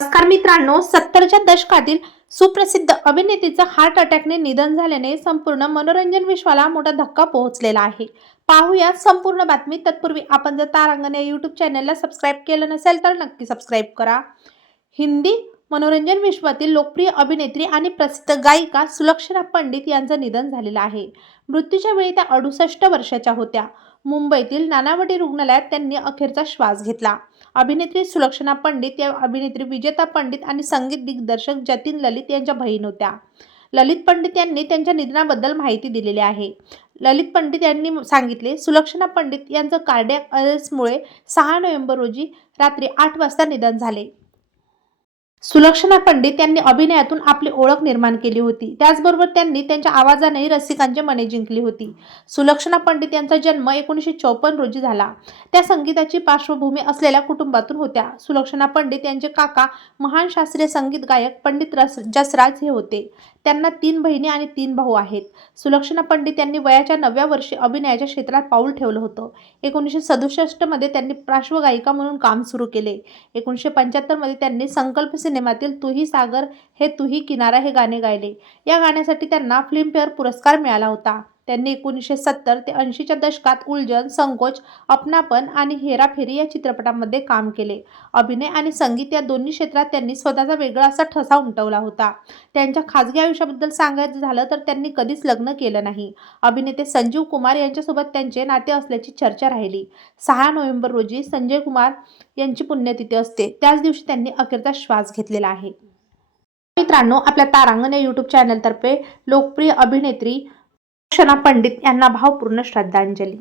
नमस्कार मित्रांनो सत्तरच्या दशकातील सुप्रसिद्ध अभिनेतीचं हार्ट अटॅकने निधन झाल्याने संपूर्ण मनोरंजन विश्वाला मोठा धक्का पोहोचलेला आहे. पाहूया संपूर्ण बातमी. तत्पूर्वी आपण जर तारांगण या यूट्यूब चॅनलला सबस्क्राईब केलं नसेल तर नक्की सबस्क्राईब करा. हिंदी मनोरंजन विश्वातील लोकप्रिय अभिनेत्री आणि प्रसिद्ध गायिका सुलक्षणा पंडित यांचं निधन झालेलं आहे. मृत्यूच्या वेळी त्या अडुसष्ट वर्षाच्या होत्या. मुंबईतील नानावटी रुग्णालयात त्यांनी अखेरचा श्वास घेतला. अभिनेत्री सुलक्षणा पंडित या अभिनेत्री विजेता पंडित आणि संगीत दिग्दर्शक जतीन ललित यांच्या बहीण होत्या. ललित पंडित यांनी त्यांच्या निधनाबद्दल माहिती दिलेली आहे. ललित पंडित यांनी सांगितले सुलक्षणा पंडित यांचं कार्डियक अरेस्टमुळे सहा नोव्हेंबर रोजी रात्री आठ वाजता निधन झाले. सुलक्षणा पंडित यांनी अभिनयातून आपली ओळख निर्माण केली होती. त्याचबरोबर त्यांनी त्यांच्या आवाजानेही रसिकांचे मने जिंकली होती. सुलक्षणा पंडित यांचा जन्म एकोणीसशे चौपन्न रोजी झाला. त्या संगीताची पार्श्वभूमी असलेल्या कुटुंबातून होत्या. सुलक्षणा पंडित यांचे काका महान शास्त्रीय संगीत गायक पंडित रस जसराज हे होते. त्यांना तीन बहिणी आणि तीन भाऊ आहेत. सुलक्षणा पंडित यांनी वयाच्या नवव्या वर्षी अभिनयाच्या क्षेत्रात पाऊल ठेवलं होतं. एकोणीसशे सदुसष्टमध्ये त्यांनी पार्श्वगायिका म्हणून काम सुरू केले. एकोणीसशे पंच्याहत्तरमध्ये त्यांनी संकल्प सिनेमातील तुही सागर हे तुही किनारा हे गाणे गायले. या गाण्यासाठी त्यांना फिल्मफेअर पुरस्कार मिळाला होता. त्यांनी एकोणीसशे सत्तर ते ऐंशीच्या दशकात उलझन संकोच अपनापन आणि हेराफेरी या चित्रपटांमध्ये काम केले. अभिनय आणि संगीत या दोन्ही क्षेत्रात त्यांनी स्वतःचा वेगळा असा ठसा उमटवला होता. त्यांच्या खाजगी आयुष्याबद्दल सांगायचं झालं तर त्यांनी कधीच लग्न केलं नाही. अभिनेते संजीव कुमार यांच्यासोबत त्यांचे नाते असल्याची चर्चा राहिली. सहा नोव्हेंबर रोजी संजय कुमार यांची पुण्यतिथी असते. त्याच दिवशी त्यांनी अखेरचा श्वास घेतलेला आहे. मित्रांनो आपल्या तारांगण या यूट्यूब चॅनलतर्फे लोकप्रिय अभिनेत्री क्षणा पंडित यांना भावपूर्ण श्रद्धांजली.